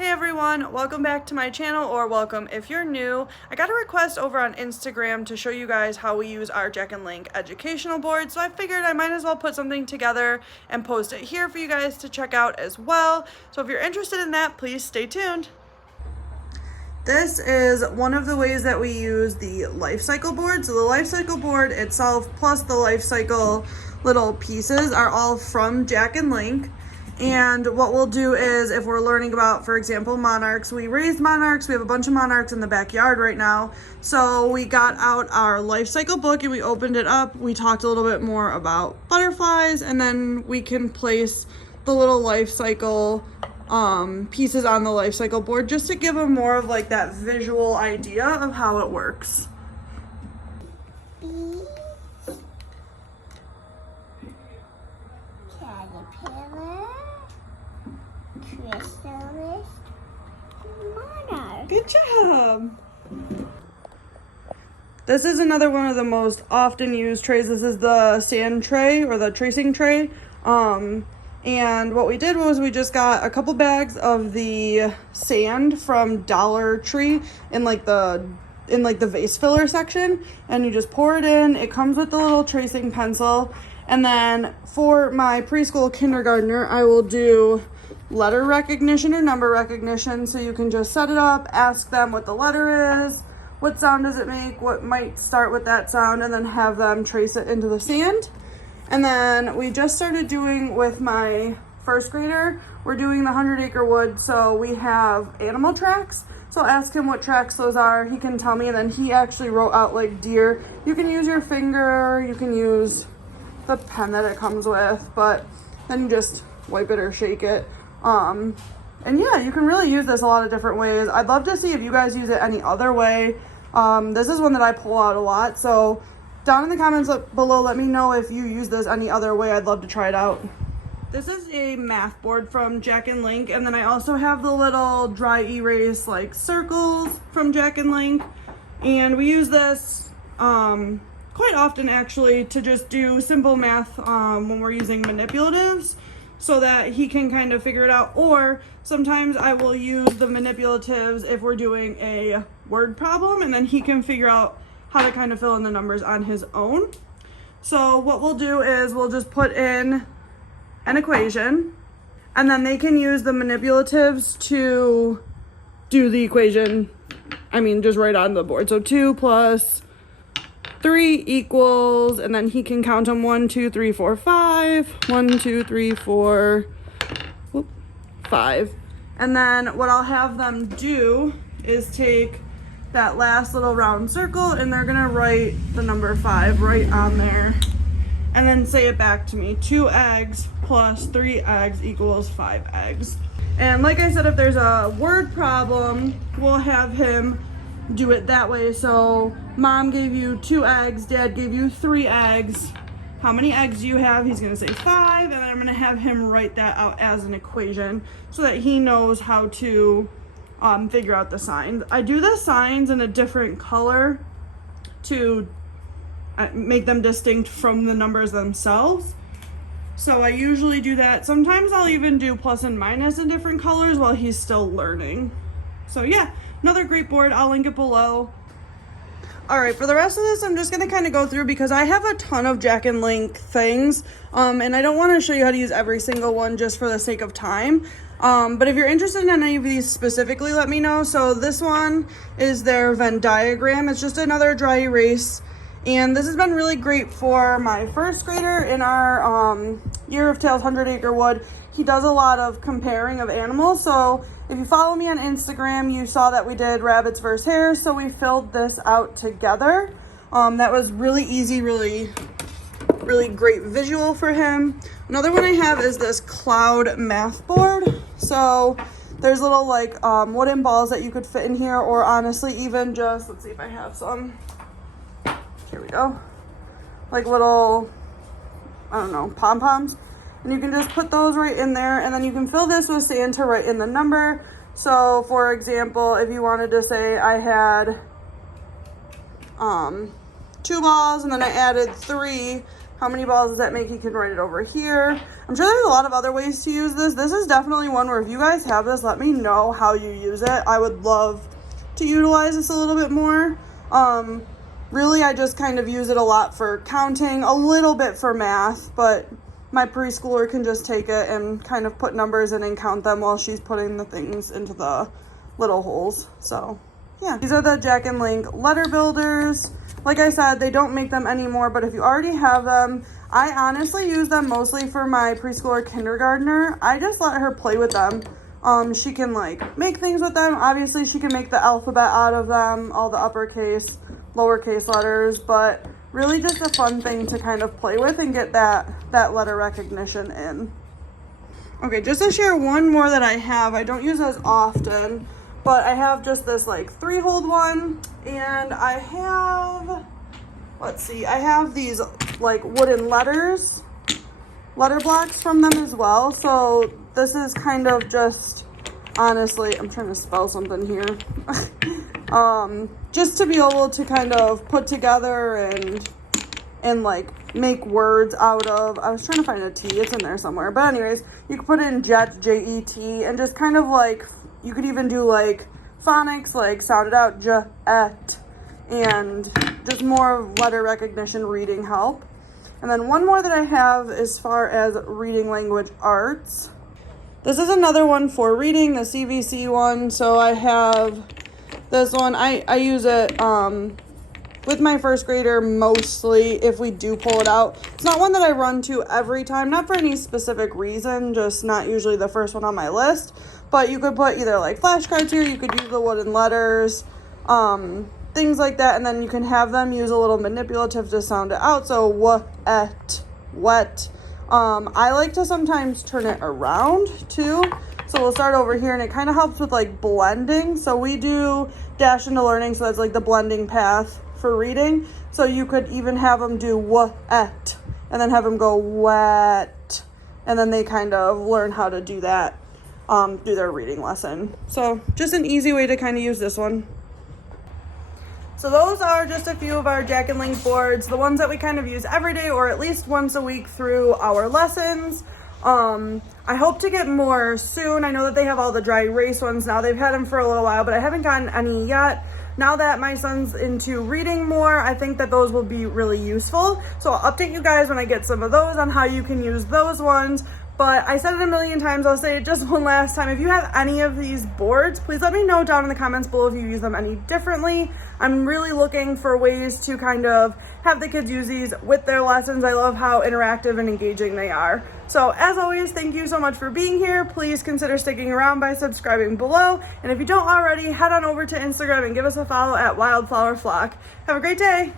Hey everyone, welcome back to my channel, or welcome if you're new. I got a request over on Instagram to show you guys how we use our Jack and Link educational board, so I figured I might as well put something together and post it here for you guys to check out as well. So if you're interested in that, please stay tuned. This is one of the ways that we use the life cycle board. So the life cycle board itself plus the life cycle little pieces are all from Jack and Link. And what we'll do is, if we're learning about, for example, monarchs, we raised monarchs, we have a bunch of monarchs in the backyard right now. So we got out our life cycle book and we opened it up. We talked a little bit more about butterflies, and then we can place the little life cycle pieces on the life cycle board just to give them more of like that visual idea of how it works. Good job. This is another one of the most often used trays. This is the sand tray or the tracing tray. And what we did was we just got a couple bags of the sand from Dollar Tree in like the vase filler section, and you just pour it in. It comes with the little tracing pencil. And then for my preschool kindergartner, I will do letter recognition or number recognition. So you can just set it up, ask them what the letter is, what sound does it make, what might start with that sound, and then have them trace it into the sand. And then we just started doing with my first grader, we're doing the 100-acre wood. So we have animal tracks. So ask him what tracks those are. He can tell me, and then he actually wrote out like deer. You can use your finger, you can use the pen that it comes with, but then you just wipe it or shake it. And yeah, you can really use this a lot of different ways. I'd love to see if you guys use it any other way. This is one that I pull out a lot, so down in the comments below, let me know if you use this any other way. I'd love to try it out. This is a math board from Jack and Link, and then I also have the little dry erase like circles from Jack and Link, and we use this quite often actually to just do simple math when we're using manipulatives, so that he can kind of figure it out. Or sometimes I will use the manipulatives if we're doing a word problem, and then he can figure out how to kind of fill in the numbers on his own. So what we'll do is we'll just put in an equation, and then they can use the manipulatives to do the equation, just right on the board. So 2 plus 3 equals, and then he can count them 1, 2, 3, 4, 5. 1, 2, 3, 4, 5. And then what I'll have them do is take that last little round circle, and they're gonna write the number 5 right on there, and then say it back to me. 2 eggs plus 3 eggs equals 5 eggs. And like I said, if there's a word problem, we'll have him do it that way. So mom gave you 2 eggs, dad gave you 3 eggs. How many eggs do you have? He's gonna say 5, and then I'm gonna have him write that out as an equation so that he knows how to figure out the signs. I do the signs in a different color to make them distinct from the numbers themselves. So I usually do that. Sometimes I'll even do plus and minus in different colors while he's still learning. So yeah, another great board. I'll link it below. All right, for the rest of this, I'm just gonna kind of go through because I have a ton of Jack and Link things, and I don't want to show you how to use every single one just for the sake of time. But if you're interested in any of these specifically, let me know. So this one is their Venn diagram. It's just another dry erase. And this has been really great for my first grader in our Year of Tales 100-acre wood. He does a lot of comparing of animals. So if you follow me on Instagram, you saw that we did rabbits versus hares. So we filled this out together. That was really easy, really great visual for him. Another one I have is this cloud math board. So there's little like wooden balls that you could fit in here, or honestly even just, let's see if I have some. Here we go. Like little, pom-poms. And you can just put those right in there, and then you can fill this with sand to write in the number. So for example, if you wanted to say I had 2 balls and then I added 3, How many balls does that make? You can write it over here. I'm sure there's a lot of other ways to use this. This is definitely one where if you guys have this, let me know how you use it. I would love to utilize this a little bit more. Really, I just kind of use it a lot for counting, a little bit for math, but my preschooler can just take it and kind of put numbers in and count them while she's putting the things into the little holes. So yeah, these are the Jack and Link letter builders. Like I said, they don't make them anymore, but if you already have them, I honestly use them mostly for my preschooler kindergartner. I just let her play with them. She can like make things with them. Obviously, she can make the alphabet out of them, all the uppercase, lowercase letters, but really just a fun thing to kind of play with and get that letter recognition in. Okay, just to share one more that I have, I don't use as often, but I have just this like 3-hold one, and I have, let's see, I have these like wooden letter blocks from them as well. So this is kind of just, honestly, I'm trying to spell something here. Just to be able to kind of put together and like make words out of. I was trying to find a T, it's in there somewhere. But anyways, you could put in jet, J-E-T, and just kind of like, you could even do like phonics, like sound it out, j-et, and just more letter recognition, reading help. And then one more that I have as far as reading language arts. This is another one for reading, the CVC one. So I have this one. I use it with my first grader mostly if we do pull it out. It's not one that I run to every time, not for any specific reason, just not usually the first one on my list. But you could put either like flashcards here, you could use the wooden letters, things like that, and then you can have them use a little manipulative to sound it out. So wet, wet. I like to sometimes turn it around too. So we'll start over here, and it kind of helps with like blending. So we do dash into learning, so that's like the blending path for reading. So you could even have them do wet, and then have them go wet, and then they kind of learn how to do that through their reading lesson. So just an easy way to kind of use this one. So those are just a few of our Jack and Link boards, the ones that we kind of use every day or at least once a week through our lessons. I hope to get more soon. I know that they have all the dry erase ones now. They've had them for a little while, but I haven't gotten any yet. Now that my son's into reading more, I think that those will be really useful. So I'll update you guys when I get some of those on how you can use those ones. But I said it a million times, I'll say it just one last time. If you have any of these boards, please let me know down in the comments below if you use them any differently. I'm really looking for ways to kind of have the kids use these with their lessons. I love how interactive and engaging they are. So as always, thank you so much for being here. Please consider sticking around by subscribing below. And if you don't already, head on over to Instagram and give us a follow at Wildflower Flock. Have a great day.